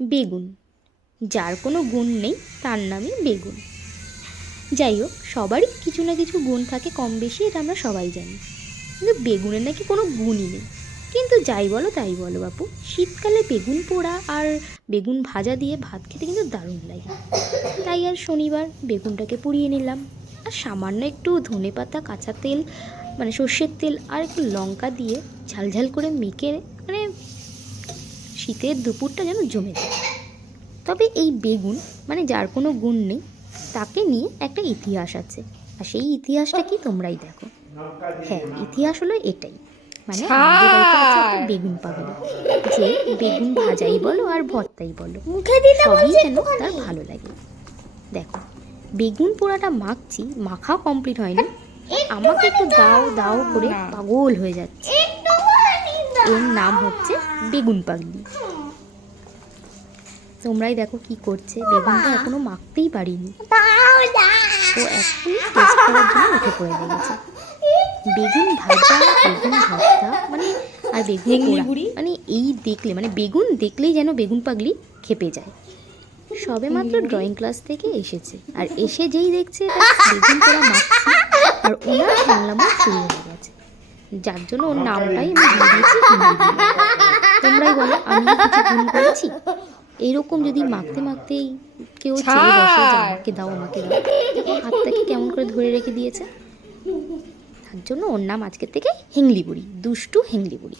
বেগুন। যার কোনো গুণ নেই তার নামই বেগুন। যাই হোক, সবারই কিছু না কিছু গুণ থাকে কম বেশি, এটা আমরা সবাই জানি। কিন্তু বেগুনের নাকি কোনো গুণই নেই। কিন্তু যাই বলো তাই বলো বাপু, শীতকালে বেগুন পোড়া আর বেগুন ভাজা দিয়ে ভাত খেতে কিন্তু দারুণ লাগে। তাই আর শনিবার বেগুনটাকে পুড়িয়ে নিলাম, আর সামান্য একটু ধনেপাতা, কাঁচা তেল মানে সর্ষের তেল আর একটু লঙ্কা দিয়ে ঝালঝাল করে মেখে, মানে শীতের দুপুরটা যেন জমে যায়। তবে এই বেগুন মানে যার কোনো গুণ নেই, তাকে নিয়ে একটা ইতিহাস আছে। আর সেই ইতিহাসটা কি তোমরাই দেখো। হ্যাঁ, ইতিহাস হলো এটাই, মানে আমাদের বাড়িতে আছে একটা বেগুন পাগলি, যে বেগুন ভাজাই বলো আর ভর্তাই বলো, সবই যেন তার ভালো লাগে। দেখো, বেগুন পোড়াটা মাখছি, মাখা কমপ্লিট হয়নি, আমাকে একটু দাও দাও করে পাগল হয়ে যাচ্ছে। এর নাম হচ্ছে বেগুন পাগলি। তোমরাই দেখো কি করছে, বেগুনটা এখনো মাখতেই পারিনি, ও এখনই টেস্ট করার জন্য উঠে পড়ে লেগেছে। বেগুন ভাজা, বেগুন ভর্তা মানে আর বেগুন পোড়া, মানে এই দেখলে, মানে বেগুন দেখলেই যেন বেগুন পাগলি খেপে যায়। সবে মাত্র ড্রয়িং ক্লাস থেকে এসেছে, আর এসে যেই দেখছে বেগুন পোড়া মাখছি, আর ওনার খেলনামো শুরু হয়ে গেছে, যার জন্য ওর নামটাই আমি দিয়ে দিয়েছি হিন্দি। তোমরাই বলো, আমি কিছু ভুল করেছি? এরকম যদি মাখতে মাখতেই কেউ চেয়ে বসে যে আমাকে দাও আমাকে দাও, দেখো হাতটাকে কেমন করে ধরে রেখে দিয়েছে। তার জন্য ওর নাম আজকের থেকে হেংলি বুড়ি, দুষ্টু হেংলি বুড়ি।